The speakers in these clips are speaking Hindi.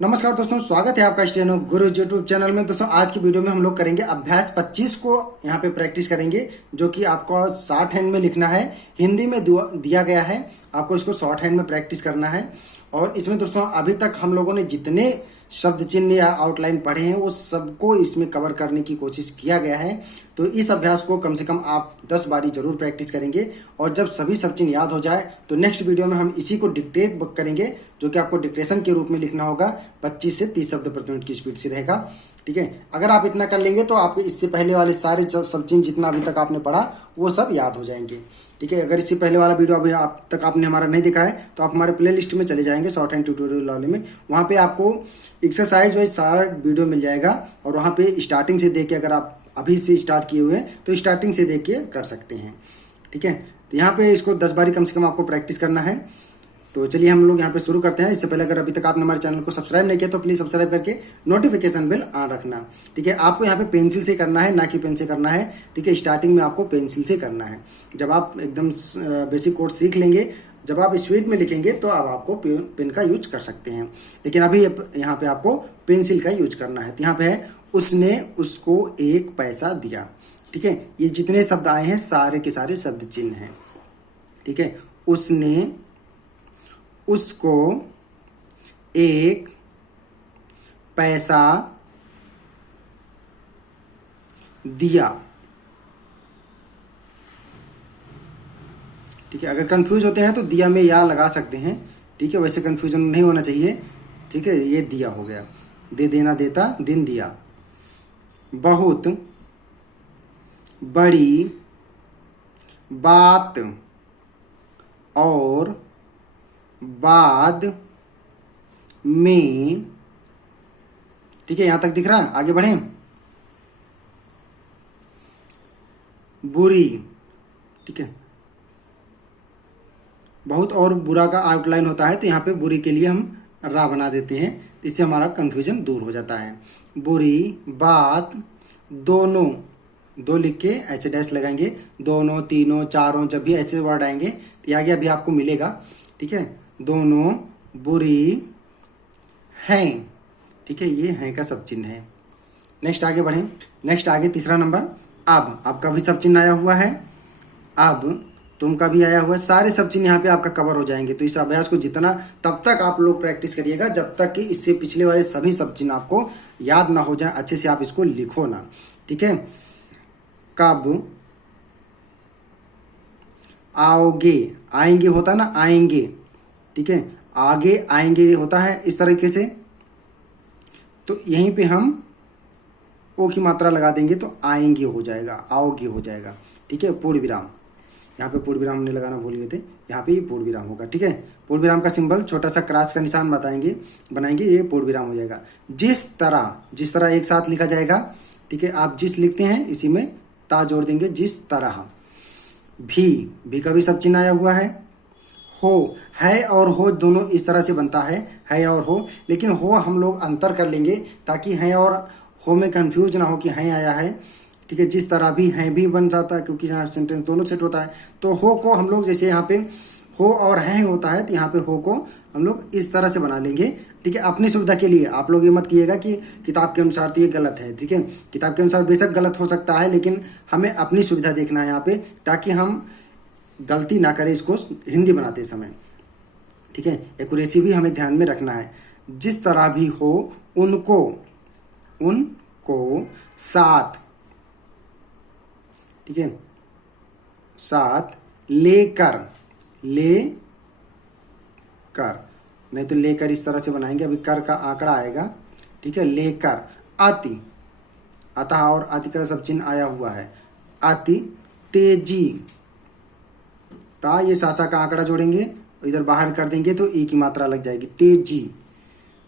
नमस्कार दोस्तों, स्वागत है आपका स्टेनो गुरु यूट्यूब चैनल में। दोस्तों आज की वीडियो में हम लोग करेंगे अभ्यास 25 को यहाँ पे प्रैक्टिस करेंगे, जो कि आपको शॉर्ट हैंड में लिखना है। हिंदी में दिया गया है, आपको इसको शॉर्ट हैंड में प्रैक्टिस करना है। और इसमें दोस्तों अभी तक हम लोगों ने जितने शब्द चिन्ह या आउटलाइन पढ़े हैं वो सबको इसमें कवर करने की कोशिश किया गया है। तो इस अभ्यास को कम से कम आप 10 बारी जरूर प्रैक्टिस करेंगे। और जब सभी सब चिन्ह याद हो जाए तो नेक्स्ट वीडियो में हम इसी को डिक्टेट करेंगे, जो कि आपको डिक्टेशन के रूप में लिखना होगा। 25 से 30 शब्द प्रति मिनट की स्पीड से रहेगा। ठीक है, अगर आप इतना कर लेंगे तो आपके इससे पहले वाले सारे सब चिन्ह जितना अभी तक आपने पढ़ा वो सब याद हो जाएंगे। ठीक है, अगर इससे पहले वाला वीडियो अभी आप तक आपने हमारा नहीं देखा है तो आप हमारे प्ले लिस्ट में चले जाएंगे, शॉर्ट हैंड ट्यूटोरियल वाले में। वहाँ पे आपको एक्सरसाइज वाइज सारा वीडियो मिल जाएगा। और वहाँ पे स्टार्टिंग से देख के, अगर आप अभी से स्टार्ट किए हुए हैं तो स्टार्टिंग से देख के कर सकते हैं। ठीक है, तो यहाँ पे इसको 10 बारी कम से कम आपको प्रैक्टिस करना है। तो चलिए हम लोग यहाँ पे शुरू करते हैं। इससे पहले अगर अभी तक आपने हमारे चैनल को सब्सक्राइब नहीं किया तो प्लीज सब्सक्राइब करके नोटिफिकेशन बेल ऑन रखना। ठीक है, आपको यहाँ पे पेंसिल से करना है, ना कि पेन से करना है। ठीक है, स्टार्टिंग में आपको पेंसिल से करना है। जब आप एकदम बेसिक कोड सीख लेंगे, जब आप स्पीड में लिखेंगे तो अब आपको पेन का यूज कर सकते हैं, लेकिन अभी यहाँ पे आपको पेंसिल का यूज करना है। तो यहाँ पे है, उसने उसको 1 पैसा दिया। ठीक है, ये जितने शब्द आए हैं सारे के सारे शब्द चिन्ह हैं। ठीक है, उसने उसको 1 पैसा दिया। ठीक है, अगर कंफ्यूज होते हैं तो दिया में या लगा सकते हैं। ठीक है, वैसे कंफ्यूजन नहीं होना चाहिए। ठीक है, ये दिया हो गया, दे देना देता, दिन दिया। बहुत बड़ी बात और बाद में। ठीक है, यहां तक दिख रहा है, आगे बढ़ें। बुरी। ठीक है, बहुत और बुरा का आउटलाइन होता है तो यहाँ पे बुरी के लिए हम रा बना देते हैं, तो इससे हमारा कंफ्यूजन दूर हो जाता है। बुरी बात, दोनों, दो लिख के ऐसे डैश लगाएंगे। दोनों, तीनों, चारों, जब भी ऐसे वर्ड आएंगे तो आगे अभी आपको मिलेगा। ठीक है, दोनों बुरी हैं। ठीक है, ये हैं का सब चिन्ह है। नेक्स्ट आगे बढ़ें। नेक्स्ट आगे तीसरा नंबर, अब। आपका भी सब चिन्ह आया हुआ है, अब तुम का भी आया हुआ है। सारे सब चिन्ह यहाँ पे आपका कवर हो जाएंगे। तो इस अभ्यास को जितना तब तक आप लोग प्रैक्टिस करिएगा जब तक कि इससे पिछले वाले सभी सब चिन्ह आपको याद ना हो जाए, अच्छे से आप इसको लिखो ना। ठीक है, कब आओगे, आएंगे होता है ना, आएंगे। ठीक है, आगे आएंगे होता है इस तरीके से, तो यहीं पे हम ओ की मात्रा लगा देंगे तो आएंगे हो जाएगा, आओगे हो जाएगा। ठीक है, पूर्ण विराम, यहाँ पे पूर्ण विराम हमने लगाना भूल गए थे, यहाँ पे पूर्ण विराम होगा। ठीक है, पूर्ण विराम का सिंबल छोटा सा क्रॉस का निशान बनाएंगे, ये पूर्ण विराम हो जाएगा। जिस तरह एक साथ लिखा जाएगा। ठीक है, आप जिस लिखते हैं इसी में ता जोड़ देंगे, जिस तरह। भी का भी सब चिन्ह आया हुआ है। हो, है और हो दोनों इस तरह से बनता है और हो, लेकिन हो हम लोग अंतर कर लेंगे ताकि है और हो में कंफ्यूज ना हो कि है आया है। ठीक है, जिस तरह भी है भी बन जाता है, क्योंकि यहाँ सेंटेंस दोनों सेट होता है। तो हो को हम लोग जैसे यहाँ पे हो और है होता है, तो यहाँ पे हो को हम लोग इस तरह से बना लेंगे। ठीक है, अपनी सुविधा के लिए। आप लोग ये मत कीजिएगा कि किताब के अनुसार तो ये गलत है। ठीक है, किताब के अनुसार बेशक गलत हो सकता है, लेकिन हमें अपनी सुविधा देखना है यहाँ पे, ताकि हम गलती ना करें इसको हिंदी बनाते समय। ठीक है, एक्यूरेसी भी हमें ध्यान में रखना है। जिस तरह भी हो, उनको साथ। ठीक है, साथ लेकर, नहीं तो लेकर इस तरह से बनाएंगे, अभी कर का आंकड़ा आएगा। ठीक है, लेकर। अति, अतः और अति का सब चिन्ह आया हुआ है। अति, तेजी, ता ये सासा का आंकड़ा जोड़ेंगे, इधर बाहर कर देंगे तो ई की मात्रा लग जाएगी। तेजी।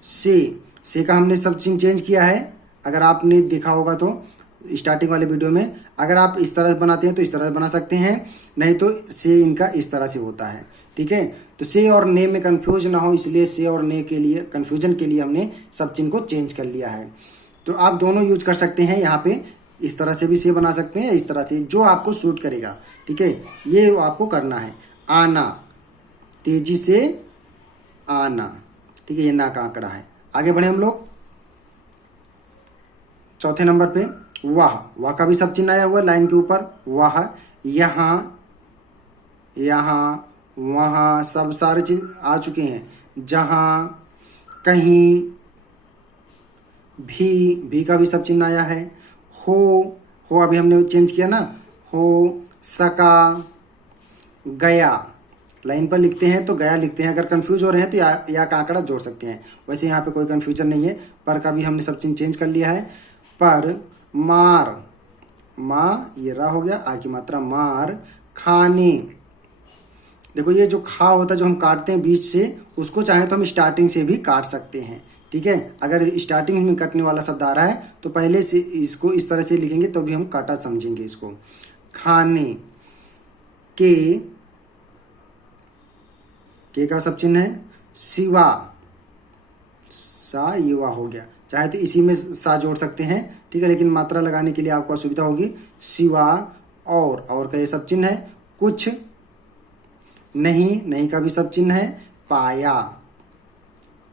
से का हमने सब चिन्ह चेंज किया है, अगर आपने देखा होगा तो स्टार्टिंग वाले वीडियो में। अगर आप इस तरह बनाते हैं तो इस तरह बना सकते हैं, नहीं तो से इनका इस तरह से होता है। ठीक है, तो से और ने में कंफ्यूज ना हो, इसलिए से और ने के लिए कंफ्यूजन के लिए हमने सब चिन्ह को चेंज कर लिया है। तो आप दोनों यूज कर सकते हैं। यहाँ पे इस तरह से भी से बना सकते हैं, इस तरह से, जो आपको सूट करेगा। ठीक है, ये आपको करना है। आना, तेजी से आना। ठीक है, ये ना का आंकड़ा है। आगे बढ़े हम लोग चौथे नंबर पे। वाह, वाह का भी सब चिन्ह आया हुआ लाइन के ऊपर। वाह, यहाँ, यहाँ, वहाँ, सब सारे चीज आ चुके हैं। जहाँ, कहीं, भी का भी सब चिन्ह आया है। हो अभी हमने चेंज किया ना, हो, सका, गया, लाइन पर लिखते हैं तो गया लिखते हैं। अगर कंफ्यूज हो रहे हैं तो या का आंकड़ा जोड़ सकते हैं। वैसे यहाँ पे कोई कंफ्यूजन नहीं है। पर का भी हमने सब चिन्ह चेंज कर लिया है। पर, मार, माँ, ये रा हो गया, आ की मात्रा मार, खाने। देखो ये जो खा होता है जो हम काटते हैं बीच से, उसको चाहे तो हम स्टार्टिंग से भी काट सकते हैं। ठीक है, अगर स्टार्टिंग में कटने वाला शब्द आ रहा है तो पहले से इसको इस तरह से लिखेंगे तो भी हम काटा समझेंगे इसको। खाने, के का सब चिन्ह है सिवा, सा, ये वा हो गया। चाहे तो इसी में सा जोड़ सकते हैं, ठीक है, लेकिन मात्रा लगाने के लिए आपको असुविधा होगी। सिवा, और का ये सब चिन्ह है। कुछ, नहीं का भी सब चिन्ह है। पाया,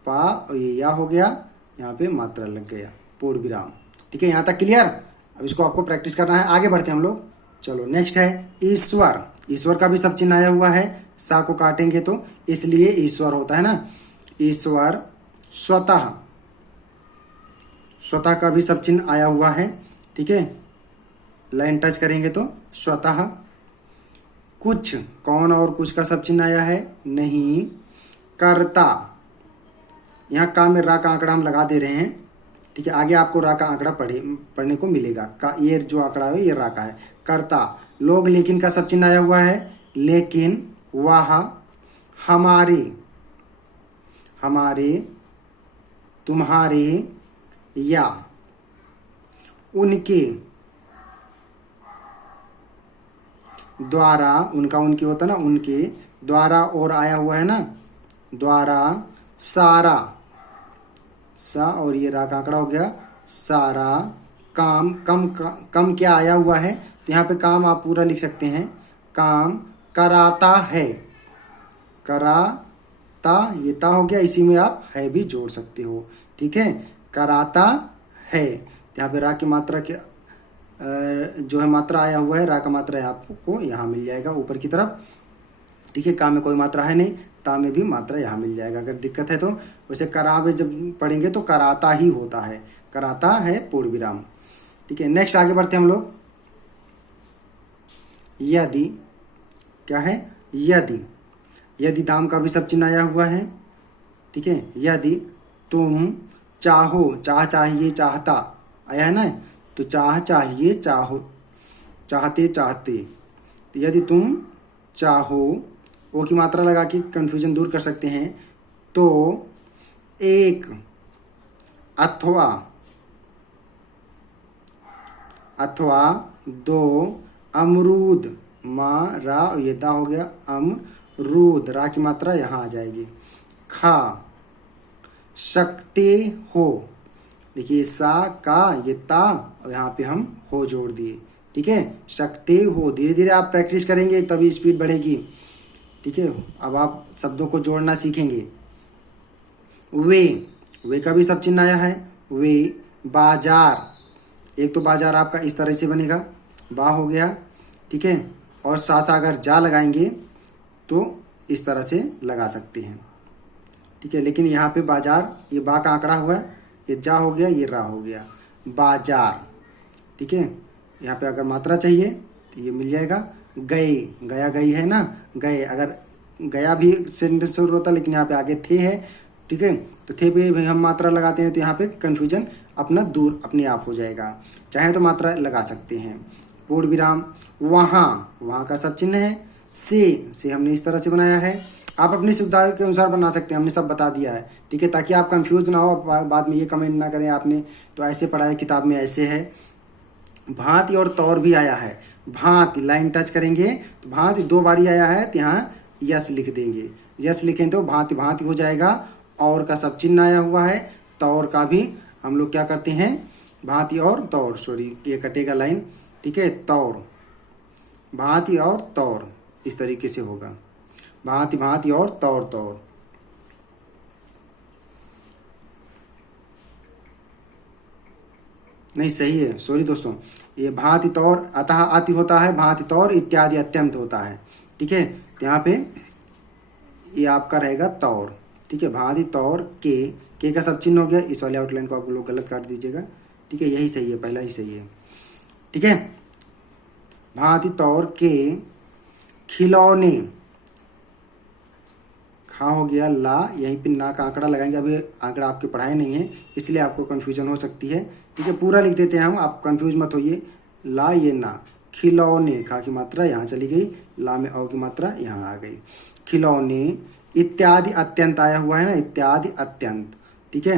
पा, और ये या हो गया, यहाँ पे मात्रा लग गया, पूर्ण विराम। ठीक है, यहाँ तक क्लियर। अब इसको आपको प्रैक्टिस करना है। आगे बढ़ते हैं हम लोग। चलो नेक्स्ट है ईश्वर। ईश्वर का भी सब चिन्ह आया हुआ है। सा को काटेंगे तो इसलिए ईश्वर होता है ना। ईश्वर, स्वतः, स्वतः का भी सब चिन्ह आया हुआ है। ठीक है, लाइन टच करेंगे तो स्वतः। कुछ, कौन और कुछ का सब चिन्ह आया है, नहीं। कर्ता, यहाँ का में रा का आंकड़ा हम लगा दे रहे हैं। ठीक है, आगे आपको रा का आंकड़ा पढ़ने को मिलेगा। का ये जो आंकड़ा है ये रा का है। कर्ता, लोग, लेकिन का सब चिन्ह आया हुआ है। लेकिन, वाह, हमारे, तुम्हारे, या, उनके, द्वारा, उनका उनके होता ना, उनके द्वारा, और आया हुआ है ना, द्वारा, सारा, सा और ये रा का आंकड़ा हो गया, सारा, काम, कम क्या आया हुआ है तो यहाँ पे काम आप पूरा लिख सकते हैं। काम, कराता है, कराता, ये ता हो गया, इसी में आप है भी जोड़ सकते हो। ठीक है, कराता है, यहाँ पे रा की मात्रा के जो है मात्रा आया हुआ है, रा का मात्रा है आपको यहाँ मिल जाएगा ऊपर की तरफ। ठीक है, का में कोई मात्रा है नहीं, ता में भी मात्रा यहाँ मिल जाएगा। अगर दिक्कत है तो वैसे करा में जब पढ़ेंगे तो कराता ही होता है, कराता है पूर्ण विराम। ठीक है, नेक्स्ट आगे बढ़ते हैं हम लोग। यदि, क्या है, यदि दाम का भी सब चिन्ह आया हुआ है। ठीक है, यदि तुम चाहो, चाहिए, चाहता आया है ना, तो चाहिए, चाहो, चाहते, तो यदि तुम चाहो, ओ की मात्रा लगा के कंफ्यूजन दूर कर सकते हैं। तो एक, अथवा दो अमरूद, माँ, रा, ये दा हो गया, अमरूद, रा की मात्रा यहाँ आ जाएगी। खा सकते हो, देखिए सा, का, ये ता, और यहाँ पे हम हो जोड़ दिए। ठीक है, सकते हो, धीरे धीरे आप प्रैक्टिस करेंगे तभी स्पीड बढ़ेगी। ठीक है, अब आप शब्दों को जोड़ना सीखेंगे। वे का भी सब चिन्ह आया है। वे, बाजार, एक तो बाजार आपका इस तरह से बनेगा, बा हो गया। ठीक है, और सा अगर जा लगाएंगे तो इस तरह से लगा सकते हैं। ठीक है, लेकिन यहाँ पे बाजार, ये बा का आंकड़ा हुआ है, ये जा हो गया, ये रा हो गया, बाजार। ठीक है, यहाँ पे अगर मात्रा चाहिए तो ये मिल जाएगा। गए, गया, गई है ना, गए, अगर गया भी सेंटेंस शुरू होता लेकिन यहाँ पे आगे थे है। ठीक है, तो थे पे हम मात्रा लगाते हैं तो यहाँ पे कन्फ्यूजन अपना दूर अपने आप हो जाएगा। चाहे तो मात्रा लगा सकते हैं। पूर्ण विराम। वहाँ का सब चिन्ह है। से हमने इस तरह से बनाया है, आप अपनी सुविधा के अनुसार बना सकते हैं, हमने सब बता दिया है। ठीक है, ताकि आप कंफ्यूज ना हो, बाद में ये कमेंट ना करें आपने तो ऐसे पढ़ा है, किताब में ऐसे है। भांति और तौर भी आया है। भांति, लाइन टच करेंगे तो भांति 2 बारी आया है तो यहाँ यस लिख देंगे। यस लिखें तो भांति भांति हो जाएगा। और का सब चिन्ह आया हुआ है। तौर का भी हम लोग क्या करते हैं, भांति और तौर, सॉरी ये कटेगा लाइन। ठीक है, तौर, भांति और तौर, इस तरीके से होगा, भांति भांति और तौर तौर। नहीं, सही है, सॉरी दोस्तों, ये भांति तौर अतः अति होता है, भांति तौर इत्यादि अत्यंत होता है। ठीक है, तो यहाँ पे ये आपका रहेगा तौर। ठीक है, भांति तौर के का सब चिन्ह हो गया। इस वाले आउटलाइन को आप लोग गलत काट दीजिएगा। ठीक है, यही सही है, पहला ही सही है। ठीक है, भांति तौर के खिलौने, खा हो गया ला, यहीं पे ना का आंकड़ा लगाएंगे। अभी आंकड़ा आपके पढ़ाए नहीं है, इसलिए आपको कन्फ्यूजन हो सकती है। ठीक है, पूरा लिख देते हैं हम, आप कंफ्यूज मत होइए। ला ये ना, खिलौने, खा की मात्रा यहाँ चली गई, ला में औ की मात्रा यहाँ आ गई। खिलौने, इत्यादि अत्यंत आया हुआ है ना, इत्यादि अत्यंत। ठीक है,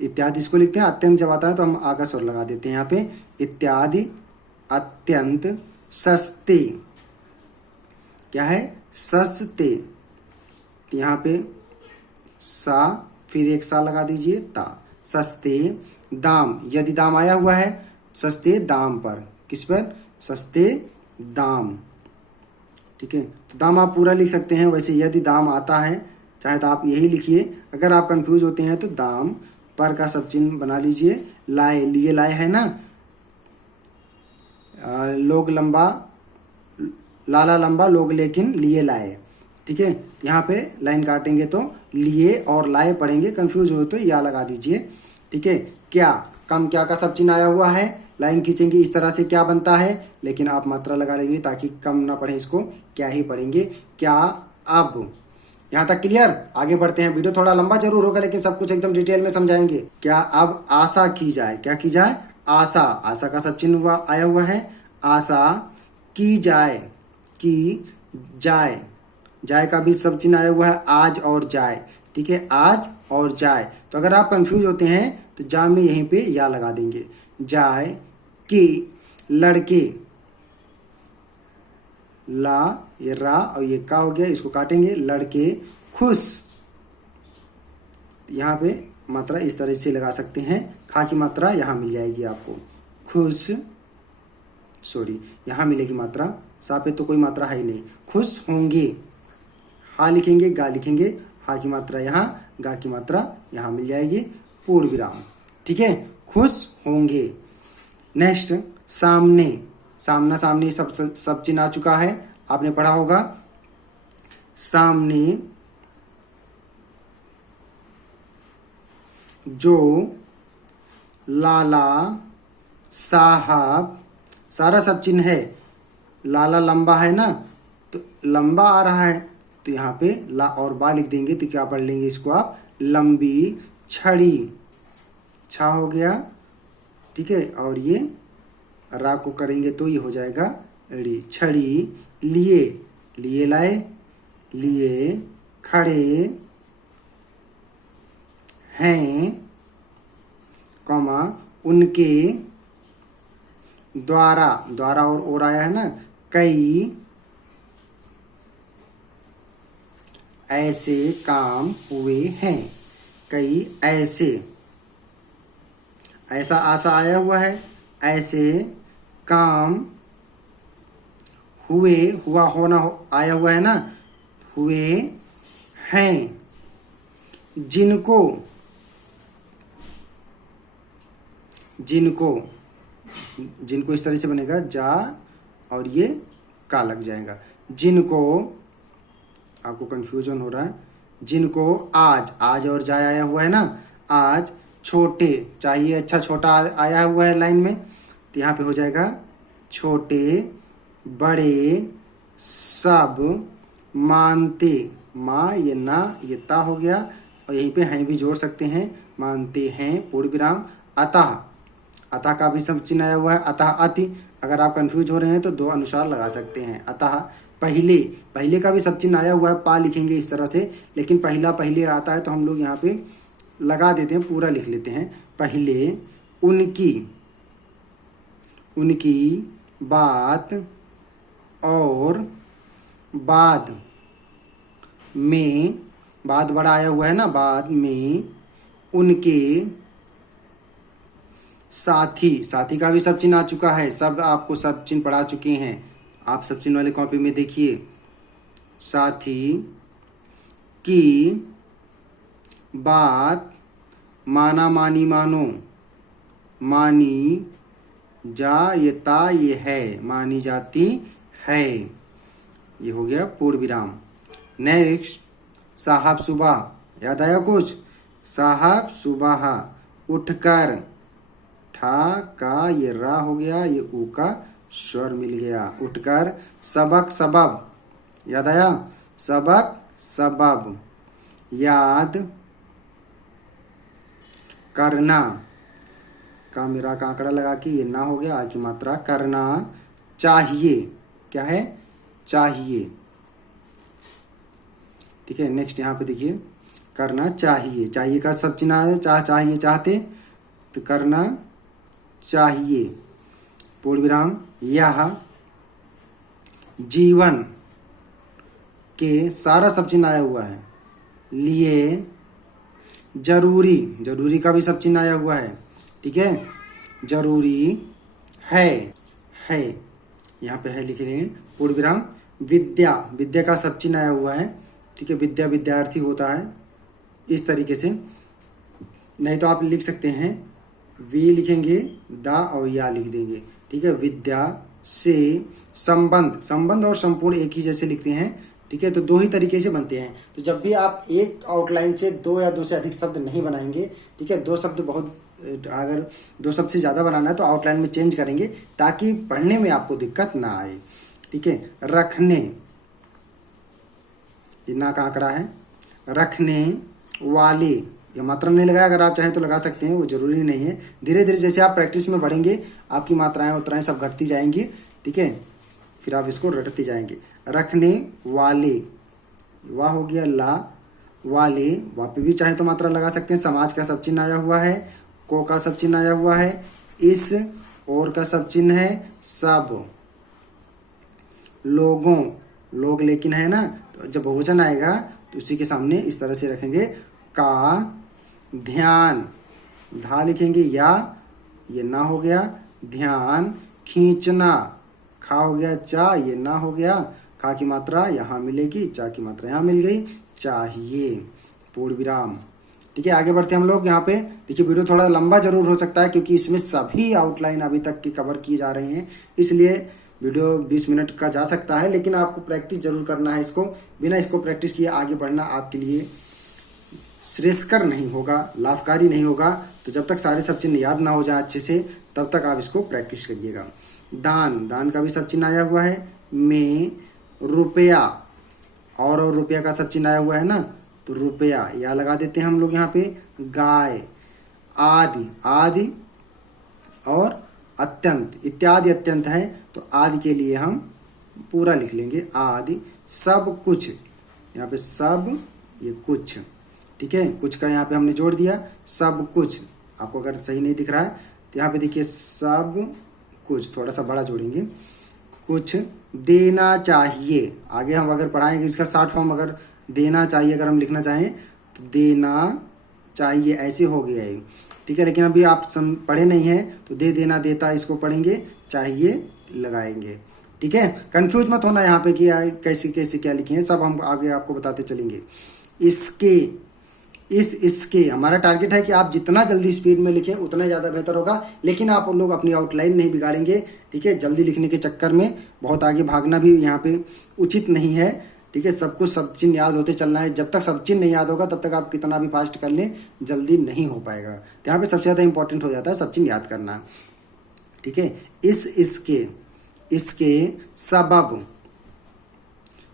इत्यादि इसको लिखते हैं, अत्यंत जब आता है तो हम आगा स्वर लगा देते हैं यहाँ पे। इत्यादि अत्यंत सस्ते, क्या है, सस्ते। यहाँ पे सा, फिर एक सा लगा दीजिए, ता, सस्ते। दाम, यदि दाम आया हुआ है सस्ते दाम पर, किस पर, सस्ते दाम। ठीक है, तो दाम आप पूरा लिख सकते हैं। वैसे यदि दाम आता है चाहे तो आप यही लिखिए। अगर आप कंफ्यूज होते हैं तो दाम पर का सब चिन्ह बना लीजिए। लाए, लिए लाए है ना, लोग लंबा, लाला लंबा, लोग लेकिन लिए लाए। ठीक है, यहाँ पे लाइन काटेंगे तो लिए और लाए पढ़ेंगे, कंफ्यूज हो तो या लगा दीजिए। ठीक है, क्या, कम क्या का सब चिन्ह आया हुआ है, लाइन खींचेंगे इस तरह से क्या बनता है, लेकिन आप मात्रा लगा लेंगे ताकि कम ना पढ़े, इसको क्या ही पढ़ेंगे। क्या, अब। यहाँ तक क्लियर? आगे बढ़ते हैं। वीडियो थोड़ा लंबा जरूर होगा लेकिन सब कुछ एकदम डिटेल में समझाएंगे। क्या, अब आशा की जाए, क्या की जाए, आशा, आशा का सब चिन्ह आया हुआ है। आशा की जाए, की जाए, जाए का भी सब चिन्ह आया हुआ है, आज और जाए। ठीक है, आज और जाए। तो अगर आप कंफ्यूज होते हैं तो जा में यहीं पे या लगा देंगे। जाए की, लड़के, ला, ये रा और ये का हो गया, इसको काटेंगे। लड़के खुश, यहाँ पे मात्रा इस तरह से लगा सकते हैं। खा की मात्रा यहाँ मिल जाएगी आपको, खुश, सॉरी यहाँ मिलेगी मात्रा, सा पे तो कोई मात्रा है ही नहीं। खुश होंगे, हा लिखेंगे, गा लिखेंगे, हा की मात्रा यहाँ, गा की मात्रा यहाँ मिल जाएगी, पूर्ण विराम। ठीक है, खुश होंगे। नेक्स्ट, सामने, सामना सामने सब चिन्ह आ चुका है, आपने पढ़ा होगा। सामने, जो, लाला, साहब, सारा सब चिन्ह है। लाला लंबा है ना, तो लंबा आ रहा है तो यहाँ पे ला और बा लिख देंगे तो क्या पढ़ लेंगे इसको आप, लंबी छड़ी, छा हो गया। ठीक है, और ये रा को करेंगे तो ये हो जाएगा ड़ी, छड़ी। लिए, लिए लाए, लिए खड़े हैं, कॉमा, उनके द्वारा, द्वारा और आया है ना, कई ऐसे काम हुए हैं, कई ऐसे, ऐसा आशा आया हुआ है, ऐसे काम हुए, हुआ होना आया हुआ है ना, हुए हैं, जिनको, जिनको, जिनको इस तरह से बनेगा, जा और ये का लग जाएगा। जिनको, आपको कंफ्यूजन हो रहा है, जिनको आज, आज और जा आया हुआ है ना, आज छोटे चाहिए, अच्छा छोटा आया हुआ है लाइन में तो यहाँ पे हो जाएगा छोटे, बड़े, सब मानते, माँ ये ना ये ता हो गया और यहीं पे हैं भी जोड़ सकते हैं, मानते हैं, पूर्ण विराम। अतः, अतः का भी सब चिन्ह आया हुआ है, अतः अति। अगर आप कंफ्यूज हो रहे हैं तो दो अनुसार लगा सकते हैं। अतः पहले, पहले का भी सब चिन्ह आया हुआ है, पा लिखेंगे इस तरह से, लेकिन पहला पहले आता है तो हम लोग यहाँ पे लगा देते हैं, पूरा लिख लेते हैं। पहले, उनकी, उनकी बात, और बाद में, बाद बड़ा आया हुआ है ना, बाद में, उनके साथी, साथी का भी सब चिन्ह आ चुका है, सब आपको सब चिन्ह पढ़ा चुके हैं, आप सब चिन्ह वाले कॉपी में देखिए। साथी की बात, माना मानी मानो, मानी जा ये ता ये है मानी जाती है। ये हो गया पूर्ण विराम। नेक्स्ट साहब सुबह, याद आया कुछ? साहब सुबह उठकर, ठा का ये रा हो गया, ये ऊ का स्वर मिल गया, उठकर। सबक सबब, याद आया? सबक सबब। याद करना, का मेरा का आंकड़ा लगा के ये ना हो गया, आ की मात्रा करना चाहिए। क्या है? चाहिए। ठीक है, नेक्स्ट यहाँ पे देखिए करना चाहिए, चाहिए का सब चिन्ह है, चाहिए चाहते, तो करना चाहिए पूर्ण विराम। यह जीवन के सारा सब चिन्ह आया हुआ है। लिए जरूरी, जरूरी का भी सब चिन्ह आया हुआ है। ठीक है, जरूरी है, है यहाँ पे है लिखे लेंगे पूर्ण विराम। विद्या, विद्या का सब चिन्ह आया हुआ है। ठीक है, विद्या विद्यार्थी होता है इस तरीके से। नहीं तो आप लिख सकते हैं वी लिखेंगे, दा और या लिख देंगे। ठीक है, विद्या से संबंध, संबंध और संपूर्ण एक ही जैसे लिखते हैं। ठीक है, तो दो ही तरीके से बनते हैं। तो जब भी आप एक आउटलाइन से दो या दो से अधिक शब्द नहीं बनाएंगे, ठीक है, दो शब्द बहुत, अगर दो शब्द से ज़्यादा बनाना है तो आउटलाइन में चेंज करेंगे ताकि पढ़ने में आपको दिक्कत ना आए। ठीक है, रखने, ये ना का आंकड़ा है। रखने वाले, ये मात्रा नहीं लगाया, अगर आप चाहें तो लगा सकते हैं, वो जरूरी नहीं है। धीरे धीरे जैसे आप प्रैक्टिस में बढ़ेंगे आपकी मात्राएं उतराएं सब घटती जाएंगी। ठीक है, फिर आप इसको रटते जाएंगे। रखने वाले, वाह हो गया ला, वाले, वहाँ पे भी चाहे तो मात्रा लगा सकते हैं। समाज का सब चिन्ह आया हुआ है, को का सब चिन्ह आया हुआ है, इस और का सब चिन्ह है, सब। लोगों, लोग लेकिन है ना, तो जब बहुवचन आएगा तो उसी के सामने इस तरह से रखेंगे। का ध्यान, धा लिखेंगे, या ये ना हो गया, ध्यान। खींचना, खा हो गया, चा ये ना हो गया, खा की मात्रा यहाँ मिलेगी, चा की मात्रा यहाँ मिल गई, चाहिए पूर्ण विराम। ठीक है, आगे बढ़ते हम लोग। यहाँ पे देखिए वीडियो थोड़ा लंबा जरूर हो सकता है क्योंकि इसमें सभी आउटलाइन अभी तक की कवर की जा रही हैं, इसलिए वीडियो 20 मिनट का जा सकता है। लेकिन आपको प्रैक्टिस जरूर करना है इसको, बिना इसको प्रैक्टिस किए आगे बढ़ना आपके लिए श्रेयस्कर नहीं होगा, लाभकारी नहीं होगा। तो जब तक सारे सब चिन्ह याद ना हो जाए अच्छे से, तब तक आप इसको प्रैक्टिस करिएगा। दान, दान का भी सब चिन्ह आया हुआ है। में रुपया, और रुपया का सब चिन्ह आया हुआ है ना, तो रुपया या लगा देते हैं हम लोग यहाँ पे। गाय, आदि, आदि और अत्यंत, इत्यादि अत्यंत है, तो आदि के लिए हम पूरा लिख लेंगे आदि। सब कुछ, यहाँ पे सब, ये कुछ। ठीक है, कुछ का यहाँ पे हमने जोड़ दिया, सब कुछ। आपको अगर सही नहीं दिख रहा है तो यहाँ पे देखिए सब कुछ, थोड़ा सा बड़ा जोड़ेंगे। कुछ देना चाहिए, आगे हम अगर पढ़ाएंगे इसका शॉर्ट फॉर्म, अगर देना चाहिए अगर हम लिखना चाहें तो देना चाहिए ऐसे हो गया है। ठीक है, लेकिन अभी आप पढ़े नहीं हैं तो दे देना देता इसको पढ़ेंगे, चाहिए लगाएंगे। ठीक है, कंफ्यूज मत होना यहाँ पे कि कैसे कैसे क्या लिखे हैं, सब हम आगे आपको बताते चलेंगे। इसके, इसके हमारा टारगेट है कि आप जितना जल्दी स्पीड में लिखें उतना ज़्यादा बेहतर होगा। लेकिन आप लोग अपनी आउटलाइन नहीं बिगाड़ेंगे। ठीक है, जल्दी लिखने के चक्कर में बहुत आगे भागना भी यहाँ पे उचित नहीं है। ठीक है, सब कुछ सब चिन्ह याद होते चलना है। जब तक सब चिन्ह नहीं याद होगा तब तक आप कितना भी फास्ट कर लें जल्दी नहीं हो पाएगा। तो यहाँ पे सबसे ज़्यादा इंपॉर्टेंट हो जाता है सब चिन्ह याद करना। ठीक है, इसके, इसके सबब,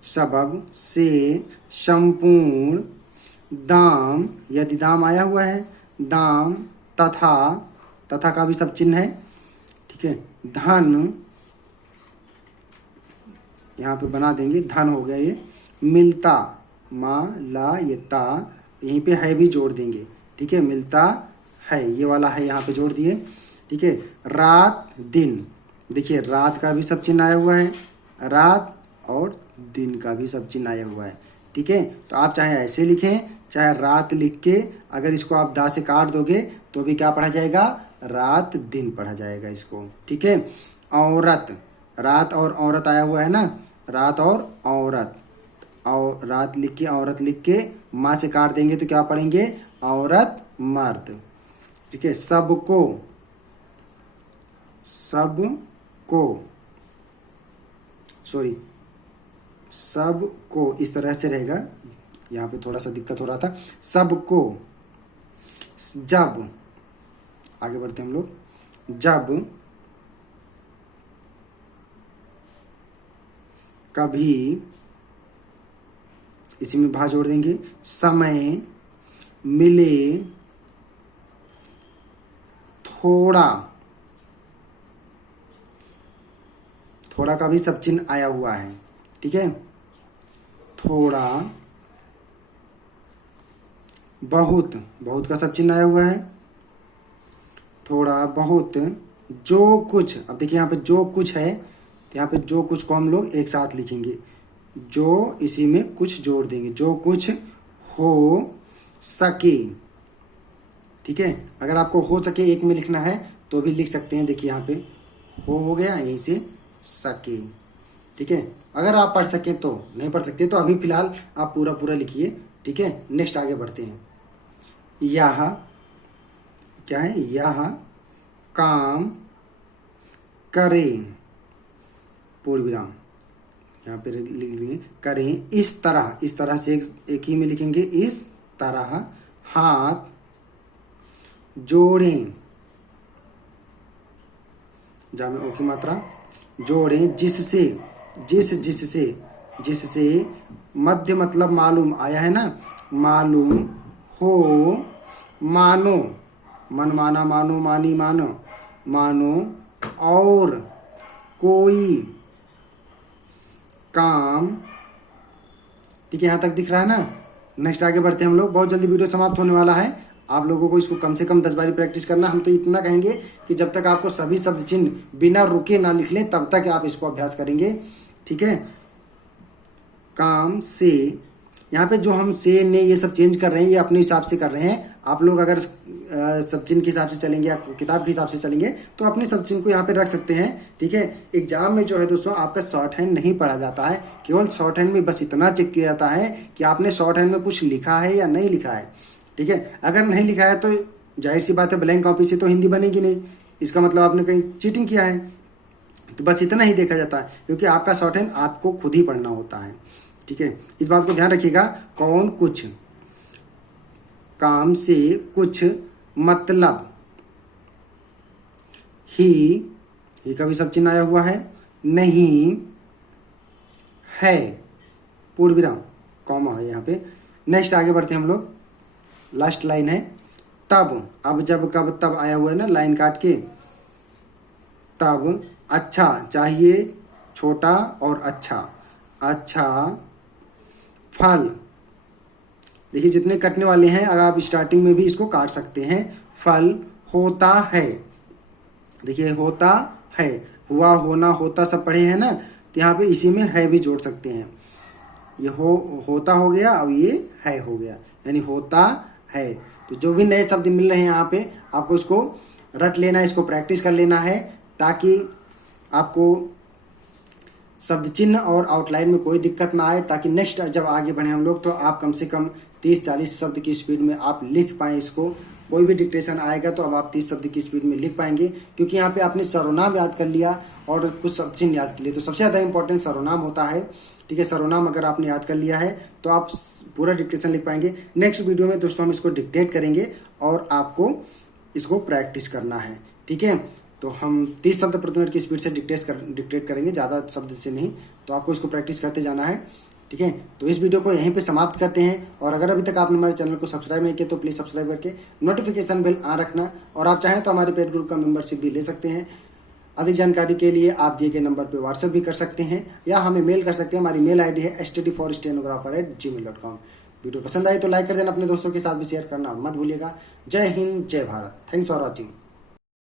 सबब से संपूर्ण। दाम, यदि दाम आया हुआ है, दाम। तथा, तथा का भी सब चिन्ह है। ठीक है, धन यहाँ पे बना देंगे, धन हो गया ये। मिलता, मा ला ये ता, यहीं पे है भी जोड़ देंगे। ठीक है, मिलता है, ये वाला है यहाँ पे जोड़ दिए। ठीक है, रात दिन, देखिए रात का भी सब चिन्ह आया हुआ है, रात और दिन का भी सब चिन्ह आया हुआ है। ठीक है, तो आप चाहे ऐसे लिखें चाहे रात लिख के, अगर इसको आप दा से काट दोगे तो भी क्या पढ़ा जाएगा, रात दिन पढ़ा जाएगा इसको। ठीक है, औरत, रात और औरत आया हुआ है ना, रात और औरत, और रात लिख के औरत लिख के माँ से काट देंगे तो क्या पढ़ेंगे, औरत मर्द। ठीक है, सबको, सबको, सॉरी, सबको इस तरह से रहेगा, यहाँ पे थोड़ा सा दिक्कत हो रहा था। सबको, जब, आगे बढ़ते हम लोग, जब कभी, इसी में भा जोड़ देंगे, समय मिले थोड़ा, थोड़ा का भी सब चिन्ह आया हुआ है, ठीक है। थोड़ा, बहुत, बहुत का सब चिन्ह आया हुआ है, थोड़ा बहुत, जो कुछ, अब देखिए यहाँ पे जो कुछ है, तो यहाँ पे जो कुछ को हम लोग एक साथ लिखेंगे, जो इसी में कुछ जोड़ देंगे, जो कुछ हो सके, ठीक है। अगर आपको हो सके एक में लिखना है तो भी लिख सकते हैं, देखिए यहाँ पे हो गया, यहीं से सके, ठीक है। अगर आप पढ़ सके तो, नहीं पढ़ सकते तो अभी फिलहाल आप पूरा पूरा लिखिए, ठीक है। नेक्स्ट आगे बढ़ते हैं। यह क्या है, यह काम करे, पूर्ण विराम, यहाँ पे लिख लेंगे, करें इस तरह, इस तरह से एक ही में लिखेंगे, इस तरह हाथ जोड़ें, जहाँ में ओ की मात्रा, जोड़ें जिससे, जिससे मध्य मतलब मालूम आया है ना, मालूम हो, मानो, मन माना, मानो, मानी, मानो, मानो, और कोई काम, ठीक है। यहाँ तक दिख रहा है ना। नेक्स्ट आगे बढ़ते हैं हम लोग, बहुत जल्दी वीडियो समाप्त होने वाला है। आप लोगों को इसको कम से कम 10 बारी प्रैक्टिस करना। हम तो इतना कहेंगे कि जब तक आपको सभी शब्द चिन्ह बिना रुके ना लिख लें तब तक आप इसको अभ्यास करेंगे, ठीक है। काम से, यहाँ पे जो हम से, ने, ये सब चेंज कर रहे हैं, ये अपने हिसाब से कर रहे हैं। आप लोग अगर सब चिन्ह के हिसाब से चलेंगे, आप किताब के हिसाब से चलेंगे तो अपने सब चिन्ह को यहाँ पे रख सकते हैं, ठीक है। एग्जाम में जो है दोस्तों आपका शॉर्ट हैंड नहीं पढ़ा जाता है, केवल शॉर्ट हैंड में बस इतना चेक किया जाता है कि आपने शॉर्ट हैंड में कुछ लिखा है या नहीं लिखा है, ठीक है। अगर नहीं लिखा है तो जाहिर सी बात है, ब्लैंक कॉपी से तो हिंदी बनेगी नहीं, इसका मतलब आपने कहीं चीटिंग किया है। तो बस इतना ही देखा जाता है, क्योंकि आपका शॉर्ट हैंड आपको खुद ही पढ़ना होता है, ठीक है। इस बात को ध्यान रखिएगा। कौन कुछ, काम से कुछ मतलब, ही का भी सब चिन्ह आया हुआ है, नहीं है, पूर्ण विराम, कॉमा है यहाँ पे। नेक्स्ट आगे बढ़ते हैं हम लोग, लास्ट लाइन है तब, अब जब कब तब आया हुआ है ना, लाइन काट के, तब अच्छा चाहिए, छोटा और अच्छा, अच्छा फल, देखिए जितने कटने वाले हैं अगर आप स्टार्टिंग में भी इसको काट सकते हैं। फल होता है, देखिए होता है, हुआ, होना, होता सब पढ़े हैं ना, तो यहाँ पे इसी में है भी जोड़ सकते हैं। ये होता हो गया, अब ये है हो गया, यानी होता है। तो जो भी नए शब्द मिल रहे हैं यहाँ पे आपको इसको रट लेना है, इसको प्रैक्टिस कर लेना है, ताकि आपको शब्द चिन्ह और आउटलाइन में कोई दिक्कत ना आए, ताकि नेक्स्ट जब आगे बढ़े हम लोग तो आप कम से कम 30-40 शब्द की स्पीड में आप लिख पाएँ इसको। कोई भी डिक्टेशन आएगा तो अब आप 30 शब्द की स्पीड में लिख पाएंगे, क्योंकि यहाँ पे आपने सर्वनाम याद कर लिया और कुछ शब्द चिन्ह याद कर लिए। तो सबसे ज़्यादा इंपॉर्टेंट सर्वनाम होता है, ठीक है। सर्वनाम अगर आपने याद कर लिया है तो आप पूरा डिक्टेशन लिख पाएंगे। नेक्स्ट वीडियो में दोस्तों हम इसको डिक्टेट करेंगे और आपको इसको प्रैक्टिस करना है, ठीक है। तो हम 30 शब्द प्रति मिनट की स्पीड से डिक्टेट करेंगे, ज़्यादा शब्द से नहीं। तो आपको इसको प्रैक्टिस करते जाना है, ठीक है। तो इस वीडियो को यहीं पे समाप्त करते हैं, और अगर अभी तक आपने हमारे चैनल को सब्सक्राइब नहीं किया तो प्लीज़ सब्सक्राइब करके नोटिफिकेशन बेल ऑन रखना, और आप चाहें तो हमारे पेड ग्रुप का मेंबरशिप भी ले सकते हैं। अधिक जानकारी के लिए आप दिए गए नंबर पर व्हाट्सएप भी कर सकते हैं या हमें मेल कर सकते हैं। हमारी मेल ID है std4stenographer@gmail.com। वीडियो पसंद आई तो लाइक कर देना, अपने दोस्तों के साथ भी शेयर करना मत भूलिएगा। जय हिंद, जय भारत। Thanks for watching.